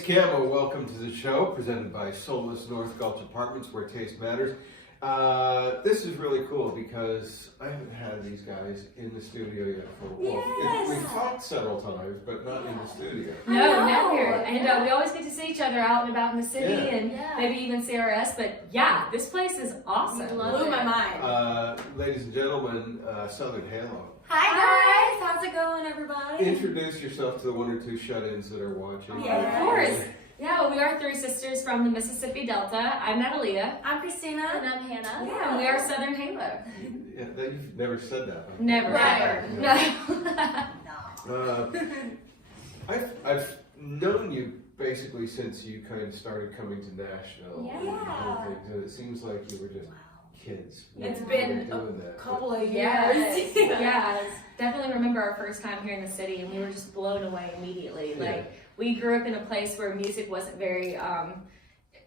it's Camo. Welcome to the show, presented by soulless North Gulch Apartments, where taste matters. This is really cool because I haven't had these guys in the studio yet for a while. Yes. We've talked several times, but not in the studio. No, never. And we always get to see each other out and about in the city and Yeah. maybe even CRS. But yeah, this place is awesome. Blew my mind. Ladies and gentlemen, Southern Halo. Hi guys, how's it going, everybody? Introduce yourself to the one or two shut-ins that are watching. Yeah. Of course. Yeah, well, we are three sisters from the Mississippi Delta. I'm Natalia. I'm Christina. And I'm Hannah. Yeah, and we are Southern Halo. Yeah, you've never said that. Huh? Never. Right. No. I've known you basically since you kind of started coming to Nashville. Yeah. And it seems like you were just kids. It's when been you were doing that. Couple of years. Yes. Yes. Definitely remember our first time here in the city, and we were just blown away immediately. Yeah. Like, we grew up in a place where music wasn't very,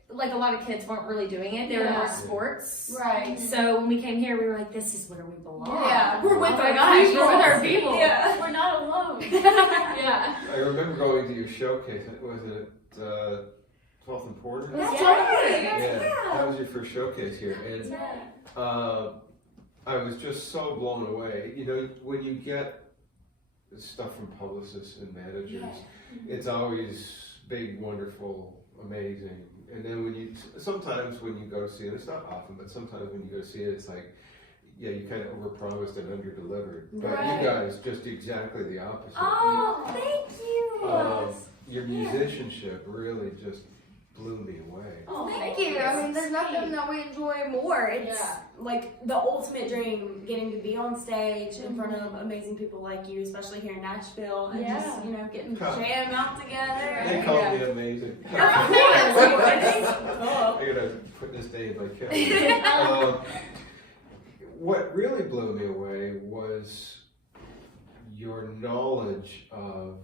like a lot of kids weren't really doing it. They were more sports. Right. So when we came here, we were like, this is where we belong. Yeah. We're with Oh my our gosh, people. we're with our people. Yeah. We're not alone. Yeah. I remember going to your showcase. Was it 12th and Porter? That's Yeah. right. Yeah, that was your first showcase here, and Yeah. I was just so blown away. You know, when you get stuff from publicists and managers, it's always big, wonderful, amazing. And then sometimes when you go see it, it's not often, but sometimes when you go see it, it's like, yeah, you kind of overpromised and underdelivered. But Right. you guys just exactly the opposite. Oh, thank you. Your musicianship really just blew me away. Oh, thank you. I mean, there's nothing that we enjoy more. It's like the ultimate dream, getting to be on stage in front of amazing people like you, especially here in Nashville, and just, getting to jam out together. They called me amazing. Of course. I gotta put this day in my calendar. What really blew me away was your knowledge of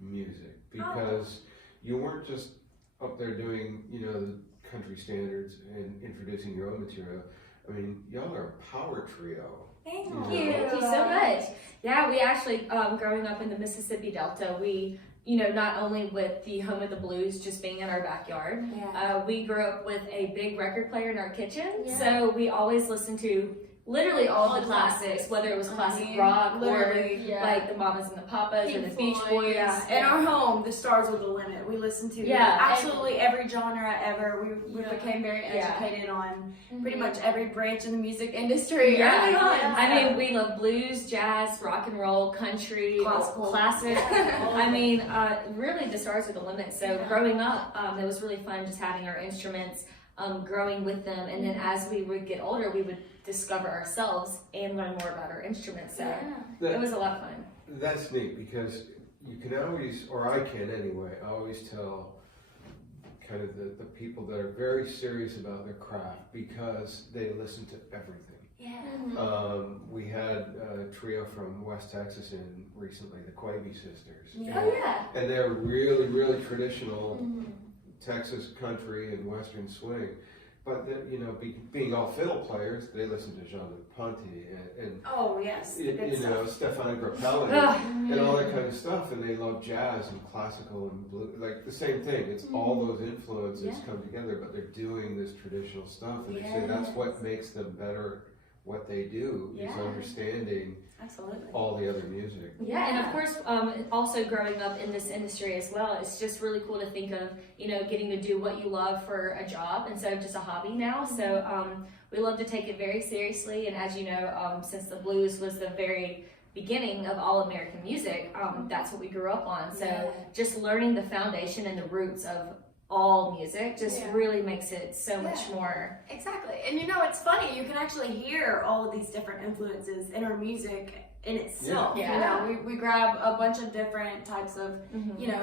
music, because you weren't just up there doing, the country standards and introducing your own material. I mean, y'all are a power trio. Thank Thank you. you so much. Yeah, we actually, growing up in the Mississippi Delta, we, not only with the home of the blues just being in our backyard, we grew up with a big record player in our kitchen. Yeah. So we always listened to literally all of the classics, whether it was classic rock or like the Mamas and the Papas or the Beach Boys. Yeah, in our home, the stars were the limit. We listened to absolutely every genre ever. We became very educated on pretty much every branch in the music industry. I mean, we love blues, jazz, rock and roll, country, classic. I mean, really the stars are the limit. So growing up, it was really fun just having our instruments, growing with them. And then as we would get older, we would discover ourselves and learn more about our instruments. So it was a lot of fun. That's neat, because you can always, or I can anyway, I always tell kind of the people that are very serious about their craft because they listen to everything. Yeah. We had a trio from West Texas in recently, the Quavy Sisters. And they're really, really traditional Texas country and Western swing. But being all fiddle players, they listen to Jean Ponty and Stefan Grappelli and all that kind of stuff, and they love jazz and classical and blue, like the same thing. It's all those influences come together, but they're doing this traditional stuff, and they say that's what makes them better. What they do is understanding all the other music. Yeah, and of course, also growing up in this industry as well, it's just really cool to think of, getting to do what you love for a job instead of just a hobby now. So we love to take it very seriously, and as you know, since the blues was the very beginning of all American music, that's what we grew up on. So just learning the foundation and the roots of all music just really makes it so much more. Exactly. And it's funny, you can actually hear all of these different influences in our music in itself. We grab a bunch of different types of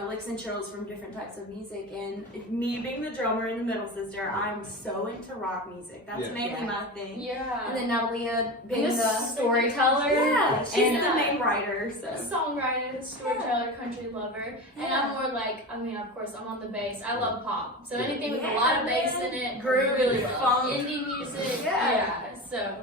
licks and chills from different types of music, and me being the drummer and the middle sister, I'm so into rock music. That's mainly my thing. And then Natalia being the storyteller. She's the main writer, so Songwriter, storyteller, country lover. And I'm more like, of course I'm on the bass. I love pop. So anything with a lot of bass in it, really fun. Indie music. So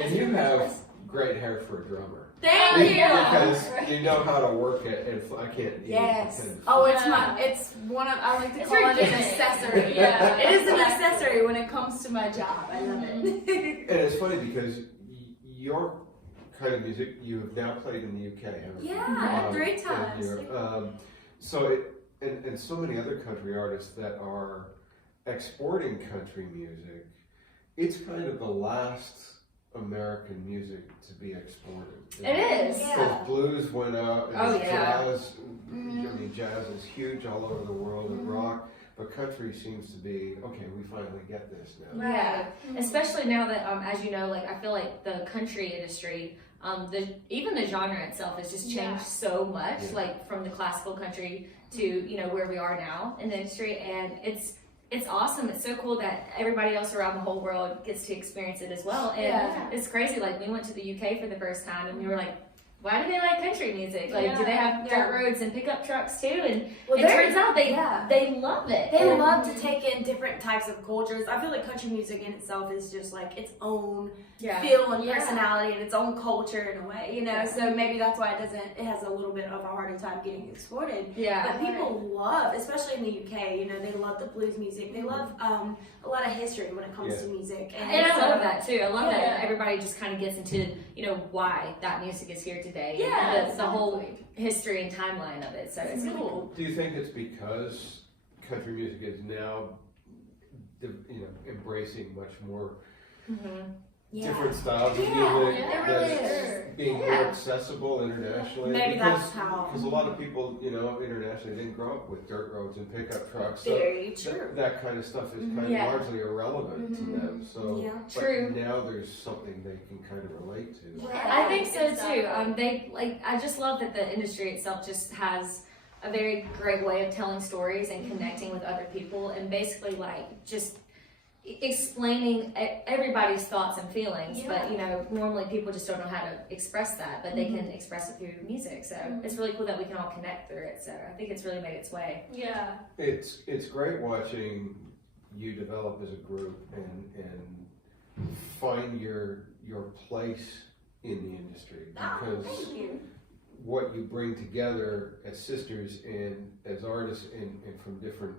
And you have great hair for a drummer. Thank you. Because you know how to work it, and I can't. Yes. Oh, it's one of, I like to call it an accessory. Yeah. It is an accessory when it comes to my job. I love it. And it's funny because your kind of music you have now played in the UK, haven't you? Yeah, 3 times. And so many other country artists that are exporting country music, it's kind of the last American music to be exported. It is. Because blues went out, and Oh, yeah. jazz, I mean, jazz is huge all over the world, and rock, but country seems to be, okay, we finally get this now. Yeah, especially now that, as you know, like I feel like the country industry, even the genre itself has just changed so much, like from the classical country to where we are now in the industry, and it's awesome. It's so cool that everybody else around the whole world gets to experience it as well. And it's crazy. Like we went to the UK for the first time, and we were like, why do they like country music? Like, do they have dirt roads and pickup trucks too? And it turns out they love it. They love to take in different types of cultures. I feel like country music in itself is just like its own feel and personality and its own culture in a way, So maybe that's why it has a little bit of a harder time getting exported. Yeah. But people love, especially in the UK, they love the blues music. They love a lot of history when it comes to music. And I love that too. I love that everybody just kind of gets into, why that music is here today. Yeah, the whole history and timeline of it. So it's really cool. Do you think it's because country music is now, embracing much more different styles of music that's being more accessible internationally? Maybe that's how. Because a lot of people, internationally didn't grow up with dirt roads and pickup trucks. Very true. That kind of stuff is kind of largely irrelevant to them. So, True. But now there's something they can kind of relate to. I think so too. I just love that the industry itself just has a very great way of telling stories and connecting with other people, and basically just explaining everybody's thoughts and feelings. But normally people just don't know how to express that, but they can express it through music. So it's really cool that we can all connect through it. So I think it's really made its way. Yeah. It's great watching you develop as a group and find your place in the industry, because what you bring together as sisters and as artists and from different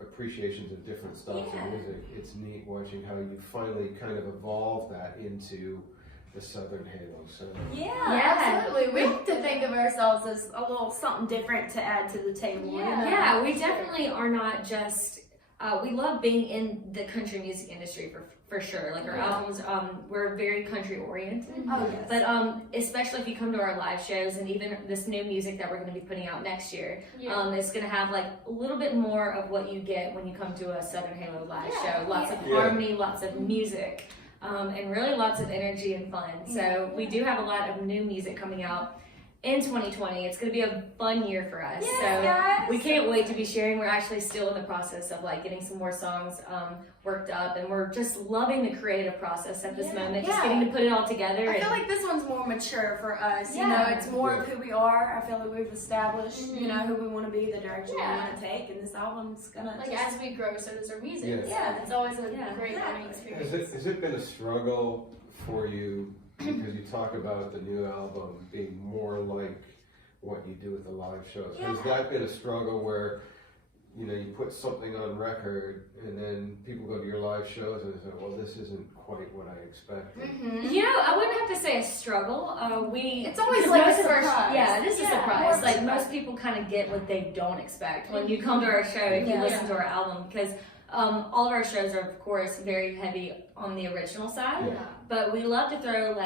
appreciations of different styles of music, it's neat watching how you finally kind of evolve that into the Southern Halo sound. Yeah, absolutely. We like to think of ourselves as a little something different to add to the table. Yeah, we definitely are not just, we love being in the country music industry for sure. Like our albums, we're very country oriented. Oh, yes. But especially if you come to our live shows, and even this new music that we're going to be putting out next year, it's going to have like a little bit more of what you get when you come to a Southern Halo live show. Lots of harmony, lots of music, and really lots of energy and fun. So we do have a lot of new music coming out in 2020. It's going to be a fun year for us. We can't wait to be sharing. We're actually still in the process of getting some more songs worked up, and we're just loving the creative process at this moment, just getting to put it all together. I feel like this one's more mature for us. It's more of who we are. I feel like we've established, who we want to be, the direction we want to take, and this album's gonna as we grow, so does our music. Yeah, it's always a great learning experience. Has it been a struggle for you? Because you talk about the new album being more like what you do with the live shows. Has that been a struggle where, you put something on record and then people go to your live shows and say, well, this isn't quite what I expected? I wouldn't have to say a struggle. It's always like a surprise. This is a surprise. Like most people kind of get what they don't expect when you come to our show, if you listen to our album, because all of our shows are, of course, very heavy on the original side, but we love to throw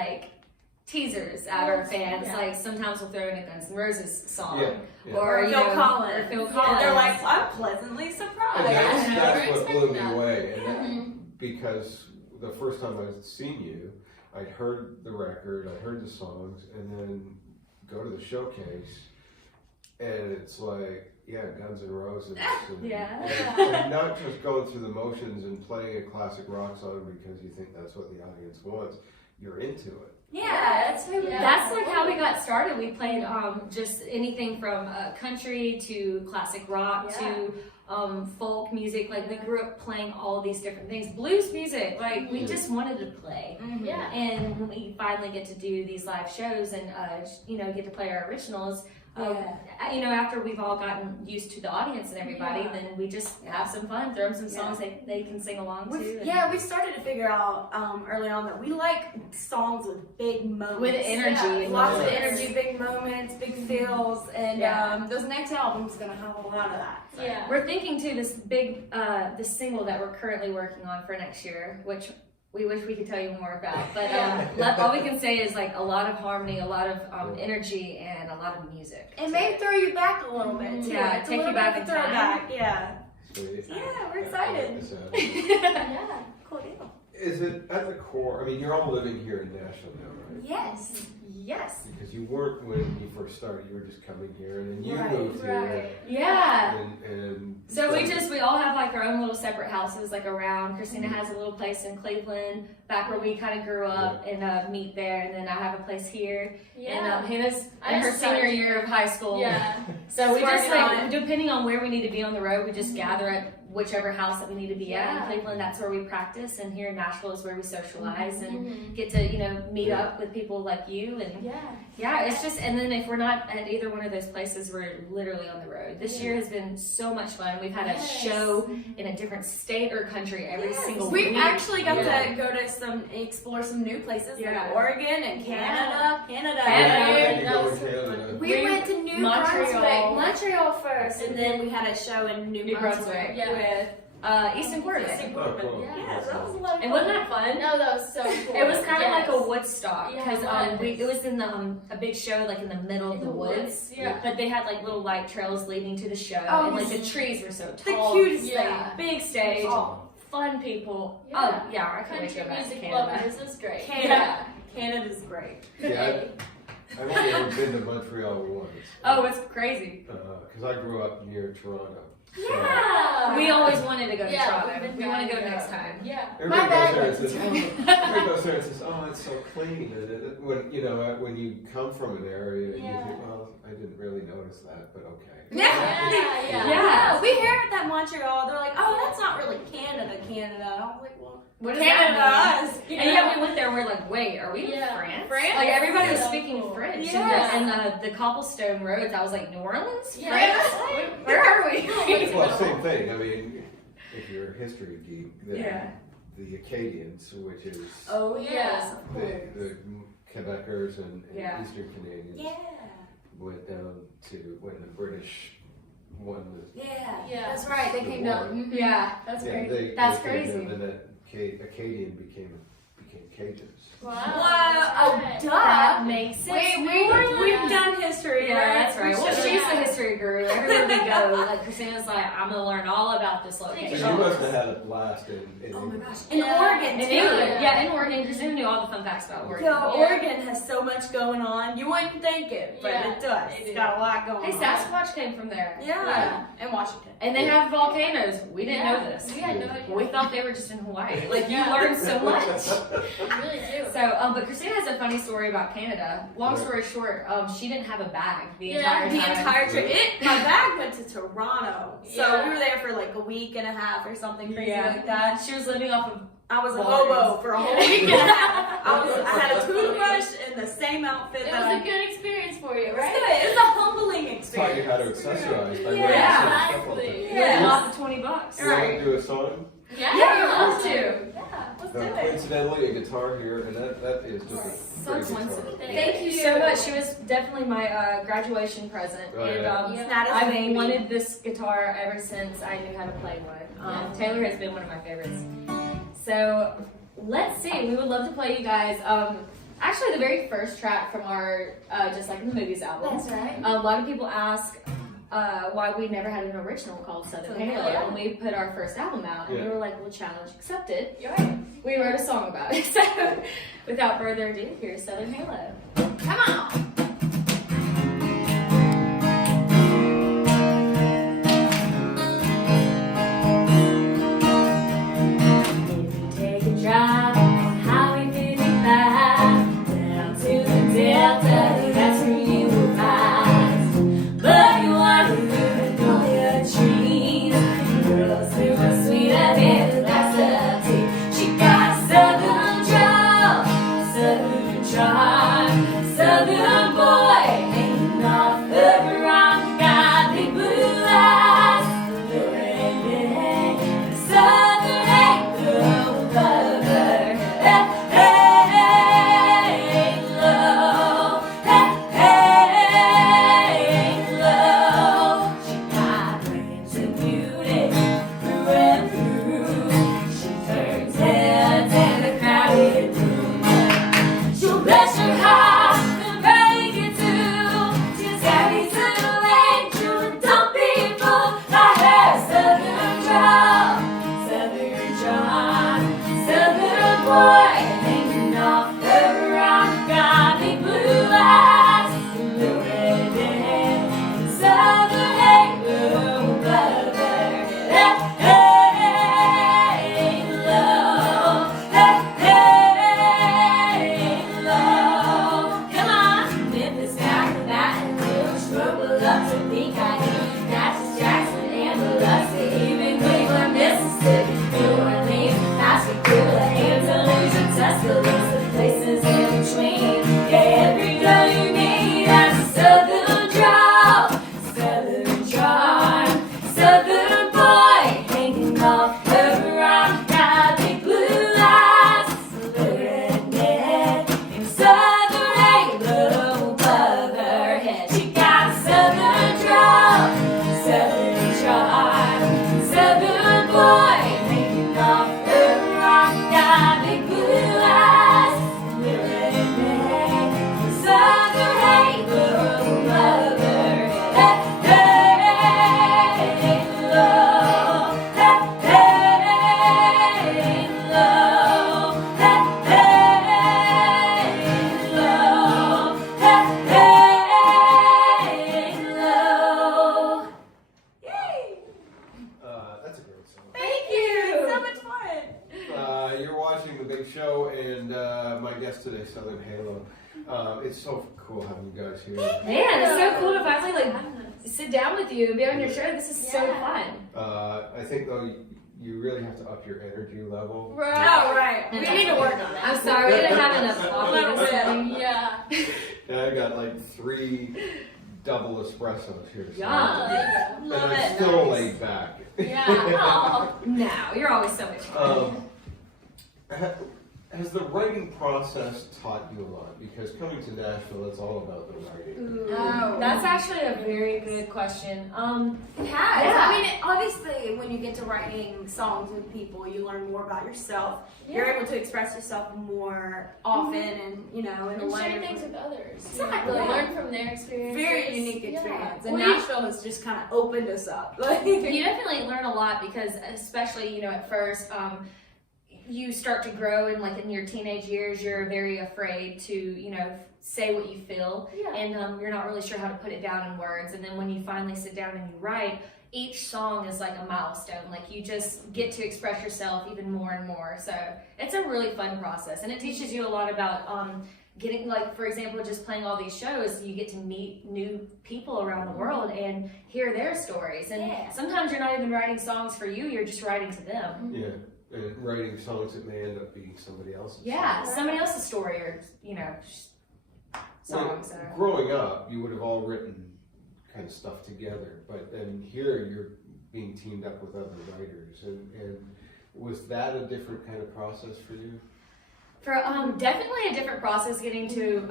teasers at our fans. Like sometimes we'll throw in a Guns N' Roses song, or Phil Collins. They're like, I'm pleasantly surprised. And that's what blew me away. And because the first time I'd seen you, I'd heard the record, I heard the songs, and then go to the showcase, and it's like, Guns N' Roses. And not just going through the motions and playing a classic rock song because you think that's what the audience wants. You're into it. That's how we got started. We played just anything from country to classic rock to folk music. Like we grew up playing all these different things. Blues music, like we just wanted to play. Yeah. And when we finally get to do these live shows and get to play our originals, after we've all gotten used to the audience and everybody, then we just have some fun, throw them some songs they can sing along to. We started to figure out early on that we like songs with big moments. With energy. Lots of energy, big moments, big feels, and this next album's going to have a lot of that. So. Yeah. We're thinking too, this single that we're currently working on for next year, which we wish we could tell you more about, but all we can say is like a lot of harmony, a lot of energy, and a lot of music. It may throw you back a little bit too. Yeah, take you back in time. Yeah. Sweet. Yeah, we're excited. Yeah. Cool deal. Is it at the core? I mean, you're all living here in Nashville now, right? Yes. Yes. Because you weren't when you first started. You were just coming here, and then you moved here. Yeah. And so we all have like our own little separate houses like around. Christina has a little place in Cleveland, back where we kind of grew up and meet there. And then I have a place here. Yeah. And Hannah's in her senior year of high school. Yeah. So we just like, depending on where we need to be on the road, we just gather at whichever house that we need to be at. In Cleveland, that's where we practice, and here in Nashville is where we socialize and get to meet up with people like you. And it's just, and then if we're not at either one of those places, we're literally on the road. This year has been so much fun. We've had a show in a different state or country every single week. We actually got to go to explore some new places like Oregon and Canada. We went to New Brunswick, Montreal first, and then we had a show in New Brunswick with Easton Portman. Oh, cool. Yeah, that was a lot of fun. And wasn't that fun? No, that was so cool. It was kind of like a Woodstock Yeah, because it was in the a big show like in the middle of the woods. Yeah. But they had like little light trails leading to the show, and like the trees were so The tall. cutest thing. thing. Big stage, fun people. I can't wait to go back to Canada. This is great. Canada's great. Yeah, I've only ever been to Montreal once. Oh, it's crazy. Because I grew up near Toronto. Yeah. We always wanted to go to Toronto. we've We been want to go dying to next go. time. Yeah. Everybody goes there and says, "Oh, it's so clean." And when you come from an area, you think, "Well, I didn't really notice that, but okay." Yeah. We hear it that Montreal. They're like, "Oh, that's not really Canada." I was like, "Well, what does Canada that mean? us." And yeah, we went there and we're like, wait, are we in France? Like everybody was speaking French. And the cobblestone roads, I was like, New Orleans? France? Where are we? Well, same thing. I mean, if you're a history geek, then the Acadians, which is the Quebecers and Eastern Canadians, went down to when the British won the that's right. They came down. That's crazy. crazy. That's came crazy. down, and that Acadian became Cajuns. Wow. Right. Duh. That makes sense. We've done history. That's right. Well, she's the history guru. Everywhere we go, like Christina's like, I'm gonna learn all about this location. So you must have had a blast in Oh my England. gosh. In Oregon, In too. England. Yeah, in Oregon. Christina knew all the fun facts about Oregon. Oregon has so much going on. You wouldn't think it, but it does. It's got a lot going Hey, on. Sasquatch came from there. Yeah. And Washington. And they have volcanoes. We didn't know this. We had no idea. We thought they were just in Hawaii. Like, you learn so much. You really do. So, but Christina has a funny story about Canada. Long story short, she didn't have a bag the entire time. The entire trip. My bag went to Toronto. So we were there for like a week and a half or something crazy like that. She was living off of I was a hobo for a whole week and a half. I had a toothbrush and the same outfit. It was a good experience for you, right? It was a humbling experience. Taught you how to accessorize by wearing exactly. living off of $20. You want to do a song? Yeah, I'd love to. Yeah, let's do it. Coincidentally, a guitar here, and that is just a So pretty guitar. coincidental. Thank you so much. She was definitely my graduation present, and I've wanted this guitar ever since I knew how to play one. Taylor has been one of my favorites. So let's see. We would love to play you guys. Actually, the very first track from our Just Like in the Movies album. That's right. A lot of people ask why we never had an original called Southern Halo when we put our first album out, and we were like, well, challenge accepted. We wrote a song about it. So without further ado, here's Southern Halo. Come on! Drive on Highway 55 down to the Delta, that's where you will find. But you want to live in all your trees. off the rock, got big blue eyes, redneck, and southern halo above her head. She got a southern drawl, southern charm, southern boy, hanging off the rock, got big blue eyes, redneck, and southern halo above her head. That's a great song. Thank you. So much fun. You're watching The Big Show, and my guest today, Southern Halo. It's so cool having you guys here. Man, it's so cool to finally like sit down with you and be on your show. This is so fun. I think though you really have to up your energy level. Right. Oh, right. We need to work on that. I'm sorry, we didn't have enough coffee this morning. Yeah. Yeah, I got like 3 double espressos here. So Yeah. and I'm still laid back. Yeah. Oh. No, you're always so much fun. Has the writing process taught you a lot? Because coming to Nashville, it's all about the writing. Ooh, that's actually a very good question. It has. Yeah. I mean, obviously, when you get to writing songs with people, you learn more about yourself. You're able to express yourself more often, and in a And way. share things with others. Exactly. You know, learn from their experiences. Very unique experience, and Well, Nashville has just kind of opened us up. You definitely learn a lot because, especially at first, you start to grow and like in your teenage years, you're very afraid to say what you feel, and you're not really sure how to put it down in words. And then when you finally sit down and you write, each song is like a milestone. Like you just get to express yourself even more and more. So it's a really fun process, and it teaches you a lot about getting, like, for example, just playing all these shows, you get to meet new people around the world and hear their stories. And sometimes you're not even writing songs for you, you're just writing to them. Yeah, and writing songs that may end up being somebody else's. Yeah, songs. somebody else's story or, songs. Like, growing up, you would have all written kind of stuff together, but then here you're being teamed up with other writers. And was that a different kind of process for you? For definitely a different process getting to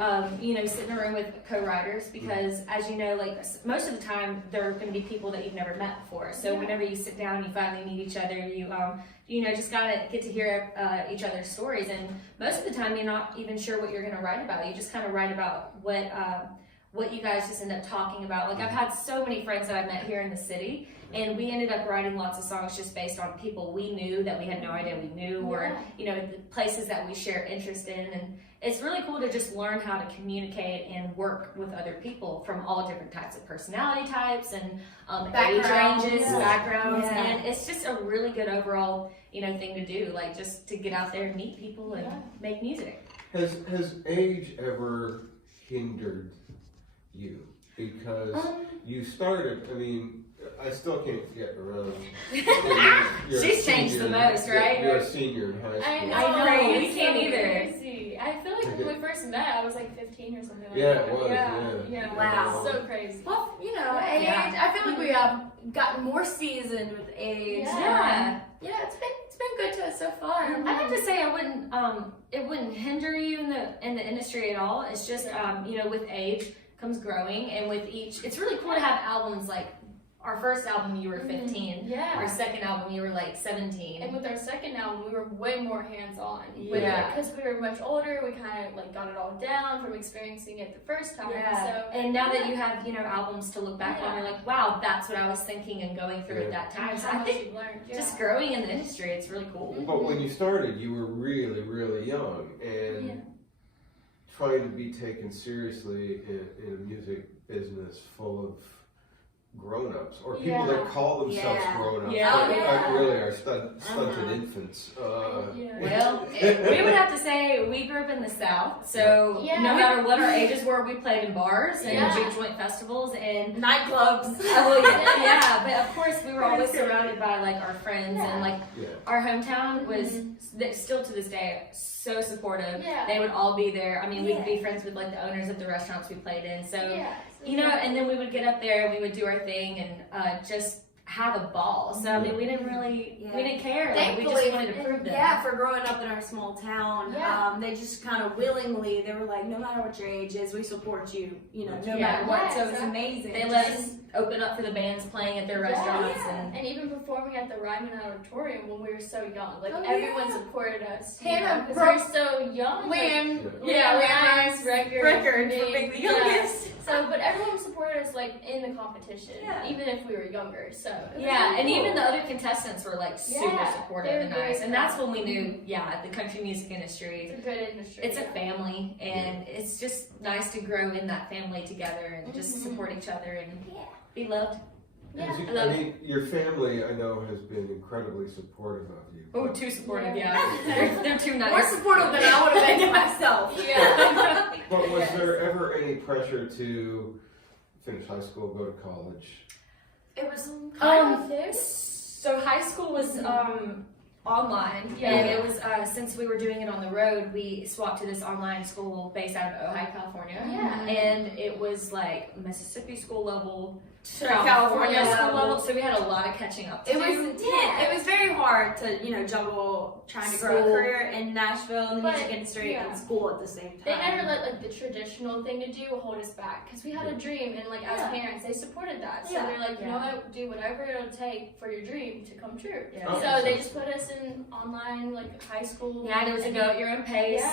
sit in a room with co-writers, because as you know, like most of the time there are going to be people that you've never met before. So whenever you sit down, you finally meet each other. You just gotta get to hear each other's stories, and most of the time you're not even sure what you're going to write about. You just kind of write about what you guys just end up talking about. Like I've had so many friends that I've met here in the city, and we ended up writing lots of songs just based on people we knew that we had no idea we knew, or the places that we share interest in. And it's really cool to just learn how to communicate and work with other people from all different types of personality types and age ranges, backgrounds, and it's just a really good overall thing to do, like just to get out there and meet people and make music. Has age ever hindered you? Because you started, I mean, I still can't get around. She's changed the most, right? You're a senior in high school. I know, we It's can't so either. crazy. I feel like when we first met, I was like 15 or something like Yeah, that. it was, yeah. Wow. So crazy. Well, age. I feel like we have gotten more seasoned with age. Yeah. Yeah, it's been good to us so far. I have to say, it wouldn't hinder you in the industry at all. It's just, with age comes growing, and with each, it's really cool to have albums like our first album, you were 15. Yeah. Our second album, you were like 17. And with our second album, we were way more hands-on. Yeah. Because we were much older, we kind of like got it all down from experiencing it the first time. Yeah. So, and now that you have, albums to look back on, you're like, wow, that's what I was thinking and going through at that time. So I think just growing in the industry, it's really cool. But when you started, you were really, really young, and trying to be taken seriously in a music business full of grown-ups, or people that call themselves grown-ups, but really are stunted infants. Well, we would have to say we grew up in the South, so no matter what our ages were, we played in bars and big joint festivals and nightclubs. But of course we were always surrounded by like our friends and like our hometown was still to this day so supportive. They would all be there. I mean, we'd be friends with like the owners of the restaurants we played in. So and then we would get up there and we would do our thing and just have a ball. So I mean, we didn't care. Like, we just wanted to prove them. Yeah, for growing up in our small town, they just kind of willingly, they were like, no matter what your age is, we support you, you know, no matter what. So it's amazing. They let us open up for the bands playing at their restaurants. And even performing at the Ryman Auditorium when we were so young. Like, everyone supported us. Hannah, because we were so young. Liam's record for being the youngest. So, but everyone supported us, like, in the competition, even if we were younger. So and even the other contestants were like super supportive and nice, and that's when we knew, the country music industry. It's a good industry. It's a family, and it's just nice to grow in that family together and just support each other and be loved. I mean, your family, I know, has been incredibly supportive of you. Oh, too supportive, they're too nice. More supportive than I would have been to myself. But was there ever any pressure to finish high school, go to college? It was so high school was online, and it was since we were doing it on the road, we swapped to this online school based out of Ojai, California. And it was like Mississippi school level to California school level, so we had a lot of catching up to do. It was very hard to, you know, juggle trying to grow a career in Nashville and the music industry and school at the same time. They never let like the traditional thing to do hold us back, because we had a dream, and like as parents, they supported that. So they're like, you know what, do whatever it'll take for your dream to come true. So they just put us in online like high school. And it was to go at your own pace.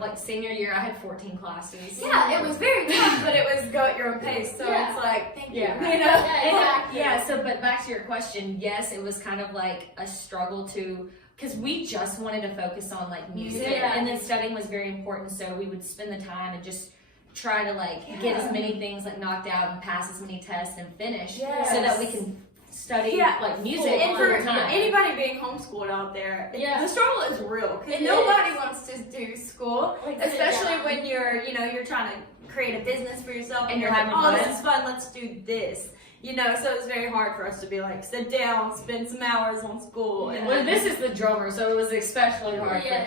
Like senior year, I had 14 classes. It was very tough, but it was go at your own pace. So it's like, thank you. You know? Exactly. So but back to your question, yes, it was kind of like a struggle because we just wanted to focus on like music, and then studying was very important, so we would spend the time and just try to like get as many things like knocked out and pass as many tests and finish so that we can study like music and all for the time. anybody being homeschooled out there, the struggle is real, because nobody wants to do school, especially when you're trying to create a business for yourself and you're having fun. This is fun, let's do this. You know, so it's very hard for us to be like, sit down, spend some hours on school. Well, this is the drummer, so it was especially hard. I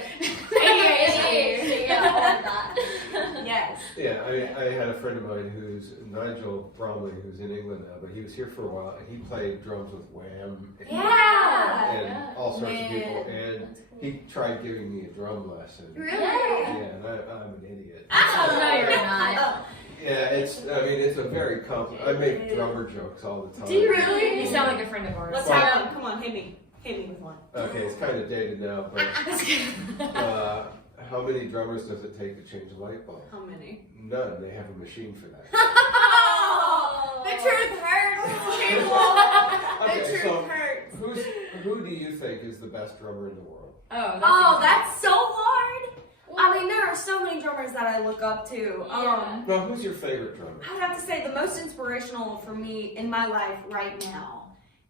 had a friend of mine who's Nigel Bromley, who's in England now, but he was here for a while, and he played drums with Wham and all sorts of people, and he tried giving me a drum lesson. Really? And I'm an idiot. Oh, no, you're not. It's a very complex. I make drummer jokes all the time. Do you really? You sound like a friend of ours. Let's have one. Come on, hit me with one. Okay, it's kind of dated now, but how many drummers does it take to change a light bulb? How many? None. They have a machine for that. The truth hurts, people. The truth hurts. Who do you think is the best drummer in the world? That's so hard. I mean, there are so many drummers that I look up to. Now, who's your favorite drummer? I would have to say the most inspirational for me in my life right now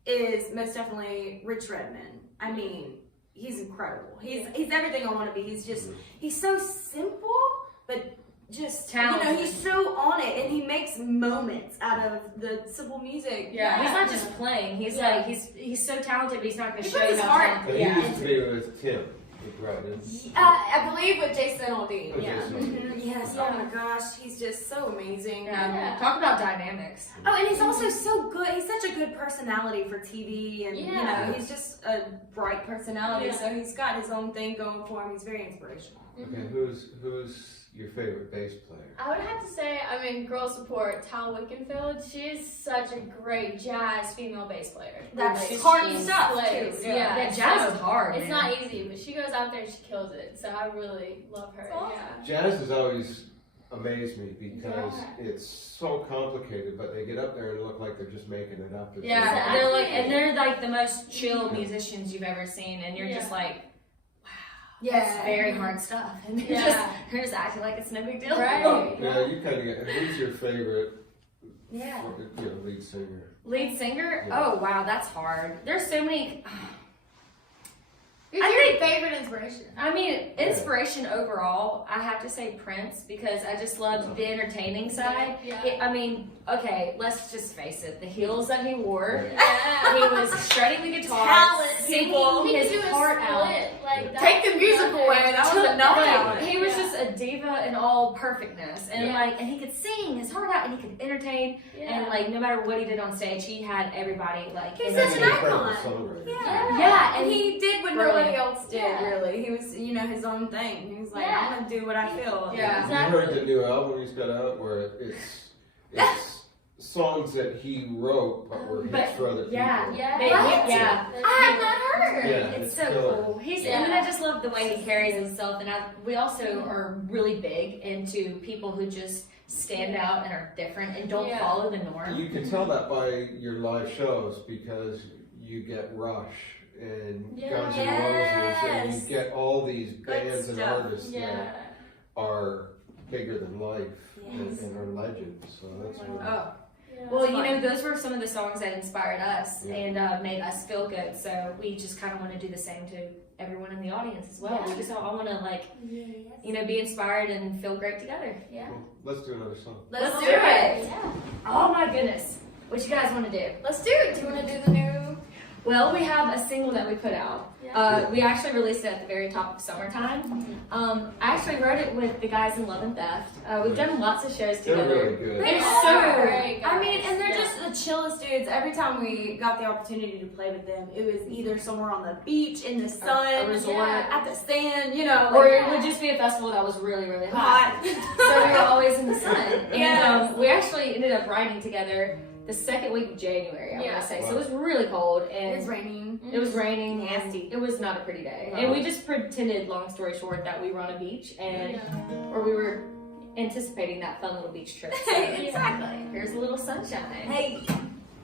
is most definitely Rich Redmond. I mean, he's incredible. He's everything I want to be. He's so simple, but just talented. He's so on it, and he makes moments out of the simple music. He's not just playing. He's like he's so talented, but he's not going to show you his how heart. talented. He used to be with Tim. I believe with Jason Aldean. Yes. Oh my gosh, he's just so amazing. Talk about dynamics. Oh, and he's also so good. He's such a good personality for TV, and he's just a bright personality. So he's got his own thing going for him. He's very inspirational. Okay, who's your favorite bass player? I would have to say, girl support, Tal Wickenfield. She is such a great jazz female bass player. That's hard stuff too. Jazz is hard. It's not easy, but she goes out there and she kills it. So I really love her. Jazz has always amazed me because it's so complicated, but they get up there and look like they're just making it up. They're like the most chill musicians you've ever seen, and you're just like, that's very hard stuff, and they're just acting like it's no big deal. Right. You kind of get. Who's your favorite? Lead singer. Lead singer? Yeah. Oh wow, that's hard. There's so many. I favorite inspiration? I mean, inspiration overall, I have to say Prince, because I just loved the entertaining side. I mean, okay, let's just face it, the heels that he wore, he was shredding the guitar, singing his heart out. Like, take the music away, that was enough talent. He was just a diva in all perfectness, and and he could sing his heart out, and he could entertain, and like no matter what he did on stage, he had everybody like. He's such an icon. Yeah, and he did what nobody else did. Really, he was his own thing. He was like, I'm gonna do what I feel. Yeah, exactly. You heard the new album he's got out where it's songs that he wrote but were hits for other people. I have not heard. Yeah, it's so cool. And then I just love the way he carries himself. And we also are really big into people who just stand out and are different and don't follow the norm. You can tell that by your live shows because you get Rush and Guns N' Roses, and you get all these bands and artists that are bigger than life and are legends. So that's really Well, those were some of the songs that inspired us and made us feel good. So we just kind of want to do the same to everyone in the audience as well. We just all want to be inspired and feel great together. Yeah. Cool. Let's do another song. Let's do it. Yeah. Oh my goodness. What you guys want to do? Let's do it. Do you want to do the new? Well, we have a single that we put out. We actually released it at the very top of summertime. I actually wrote it with the guys in Love and Theft. We've done lots of shows together. They're really good. They're so great. I mean, and they're just the chillest dudes. Every time we got the opportunity to play with them, it was either somewhere on the beach, in the sun, a resort, at the sand, or it would just be a festival that was really, really hot. So we were always in the sun. And we actually ended up writing together the second week of January, I want to say. So it was really cold. And it was raining. It was raining. Nasty. It was not a pretty day. And we just pretended, long story short, that we were on a beach or we were anticipating that fun little beach trip. So, exactly. Here's a little sunshine. Hey.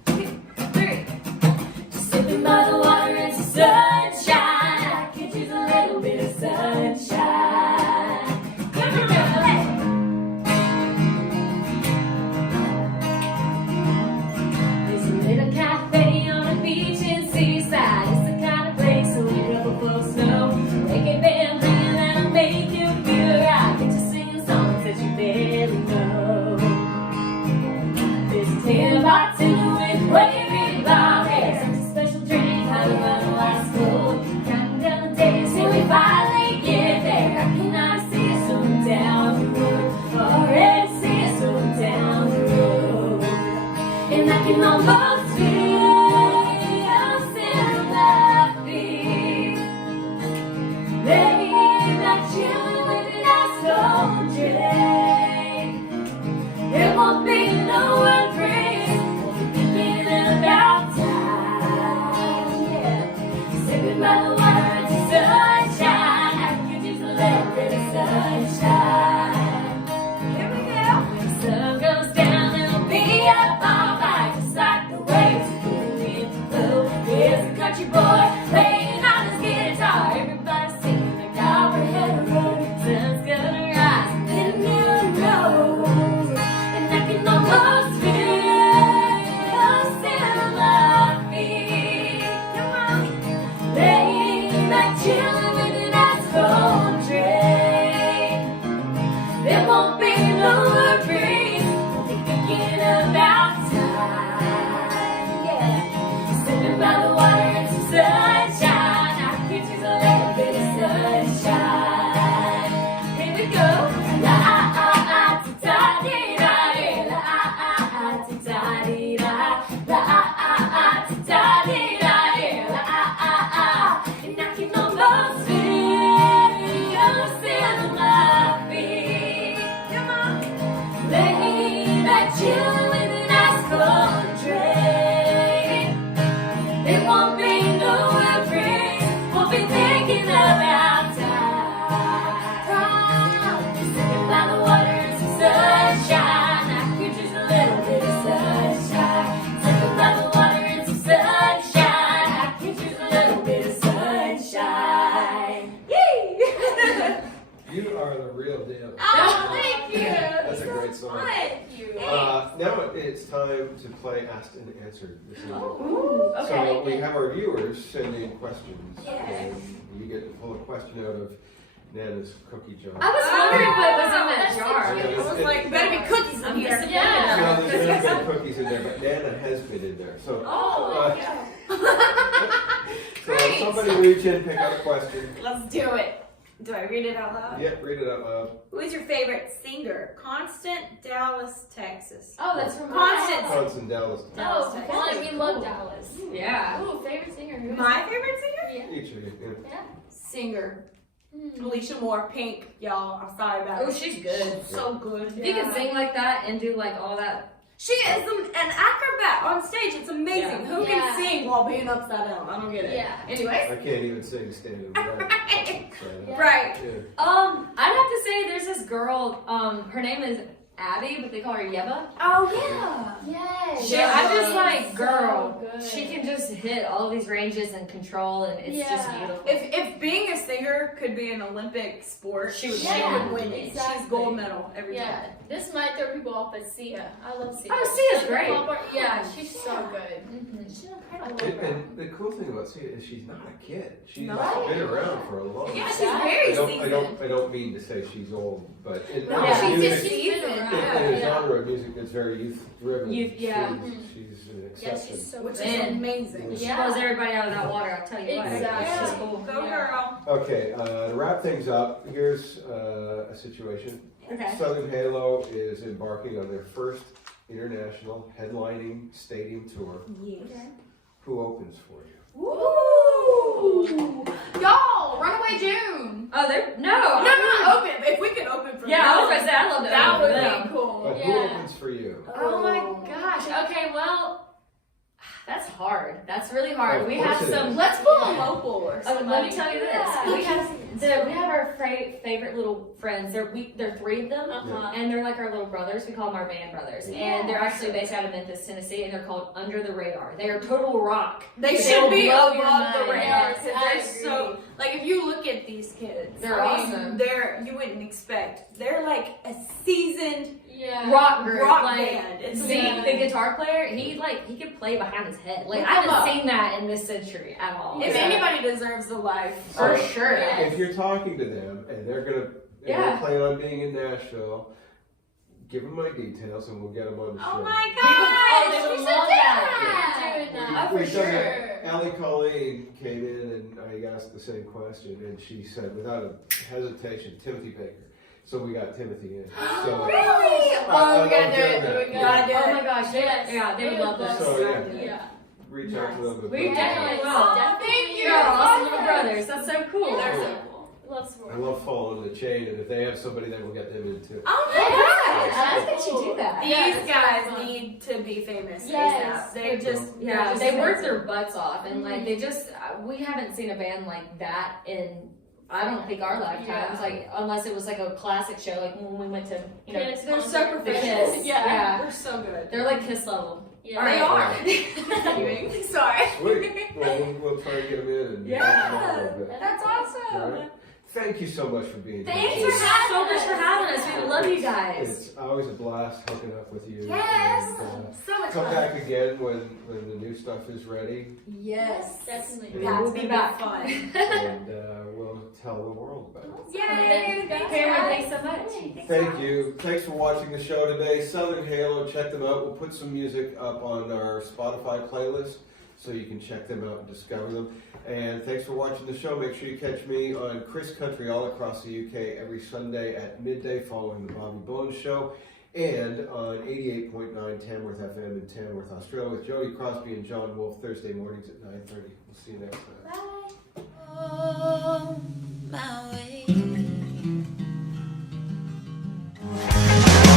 2, 3. Just sitting by the water in some sunshine. I could use a little bit of sunshine. Here we go. Cafe on a beach in Seaside. It's the kind of place where we couple folks know. Make a band plan that'll make you feel right. Get you singing songs that you barely know. There's a tin bartender with wavy blonde hair. Such a special drink, how to run a last cold. Counting down the days till we finally get there. I can I see us slowing down the road. Already see us slowing down the road. And I can almost there won't be no one free. We'll be thinking about time. Sipping by the water in the sunshine. I could use a little bit of sunshine. Here we go. When the sun goes down, it'll be up all night. Just like the waves moving in the flow. Here's a country boy playing on his guitar. Everybody singing like our head of road. Sun's gonna rise, and you know. Almost feel still feet. Come on, laying back chilling with an ice cold drink. There won't be no breeze. We'll be thinking about time. Sitting by the water in some sunshine. I could use a little bit of sunshine. Here we go. You are the real deal. Oh, thank you. That's a great song. Thank you. Now it's time to play Asked and Answered this evening. Ooh, okay. So we have our viewers send in questions, and you get to pull question out of Nana's cookie jar. I was wondering what was in that that's jar. so cute. I was like, better be cookies in here. Yeah. Well, there's never been cookies in there, but Nana has been in there. So, so somebody reach in, pick out a question. Let's do it. Do I read it out loud? Yep, read it out loud. Who is your favorite singer? Constant, Dallas, Texas. Oh, that's from Constant. Constant Dallas. Dallas, Oh, Texas. fun. We love Dallas. Yeah. Ooh, favorite singer. Who is My favorite singer? it? Each of you. Yeah. Singer. Yeah. Alicia Moore, Pink, y'all. I'm sorry about Oh, it. she's good. So good. If you can sing like that and do like all that. She is an acrobat on stage. It's amazing. Yeah. Who can sing while being upside down? I don't get it. Yeah. Anyways. I can't even sing standing up. Yeah. Right. Yeah. I'd have to say there's this girl, her name is Abby, but they call her Yeba. Oh, yeah. Yes. I'm just She's like, girl, so good. she can just hit all these ranges and control, and it's just Yeah. beautiful. If being a singer could be an Olympic sport, She would win it. exactly. She's gold medal every Yeah, time. this might throw people off, but Sia. I love Sia. Oh, Sia's great. Yeah, she's so good. She's I love incredible. her. And the cool thing about Sia is she's not a kid. She's Right. been around for a long time. Yeah, she's very seasoned. I don't mean to say she's old, but in No, Yeah. she's music, just seasoned. in a Yeah. genre of music that's very youth driven. Yeah. She's an Yeah, exception. she's so Which is good. amazing. She Yeah. blows everybody out of that water, I'll tell you what. Exactly. She's cool. Go girl. Okay, to wrap things up, here's a situation. Okay. Southern Halo is embarking on their first international headlining stadium tour. Yes. Who opens for you? Woo! Y'all, Runaway June. Oh, they're no. No, open. If we could open for Yeah, I was gonna say I love that. that would them. be cool. But who Yeah. opens for you? Oh my gosh. Okay, well, that's hard. That's really hard. Of We course have it some. is. Let's pull a local or Oh, something. let me tell you this. Yeah. We have our favorite little friends. There are three of them, Uh-huh. and they're like our little brothers. We call them our band brothers, and they're actually based out of Memphis, Tennessee, and they're called Under the Radar. They are total rock. They They should will be blow above your the mind. radar Yes, because I they're agree. so like if you look at these kids, They're I mean, awesome. They're you wouldn't expect. They're like a seasoned Yeah. Rock group, rock like band. It's Zeke, amazing. the guitar player, he could play behind his head. Like Look I him up. haven't seen that in this century at all. If So- anybody deserves the life, for So, sure. Yeah. If you're talking to them and they're Yeah. planning on being in Nashville, give them my details and we'll get them on the show. oh my Oh, gosh, they would we love should do that. Yeah. We- Doing that. for we've done sure. that. Allie Colleen came in and I asked the same question and she said without a hesitation, Timothy Baker. So we got Timothy in. So, Really? I- Oh, we gotta I'm do doing it. that. We gotta do Oh it. my gosh, Yes. they would love this. So, yeah. Yeah. Reach out to them. We definitely will. Oh, thank you. You're our awesome little brothers. That's so cool. They're Yeah. so cool. Love support. I love following the chain and if they have somebody then we'll get them in too. Oh Yeah, my I gosh. think you do that. These Yeah, it's guys fun. need to be famous. Yes. ASAP. They just Yeah, they're just they work amazing. their butts off, and like they just we haven't seen a band like that in I don't think our lifetimes. Yeah. Like unless it was like a classic show, like when we went to Kiss They're so concert. professional. Kiss. Yeah, Yeah. they're so good. They're like Kiss level. Yeah. All They right. are. Anyway, sorry. Sweet. Well, we'll try to get them in and Yeah. talk to them a little bit. That's awesome. All right. Thank you so much for being Thank here. you so much for having us. We love you guys. It's always a blast hooking up with you. Yes. And, So much come fun. back again when the new stuff is ready, Yes. Definitely. Yeah. We'll be back. Fun. and we'll tell the world about it. Yay. Cameron, thanks so much. Thank you. Thanks for watching the show today. Southern Halo, check them out. We'll put some music up on our Spotify playlist so you can check them out and discover them. And thanks for watching the show. Make sure you catch me on Chris Country all across the UK every Sunday at midday following the Bobby Bones Show. And on 88.9 Tamworth FM in Tamworth, Australia with Jody Crosby and John Wolfe Thursday mornings at 9:30. We'll see you next time. On my way.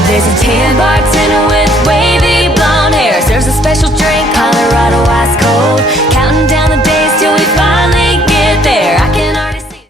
There's a tan bartender with wavy blonde hair. Serves a special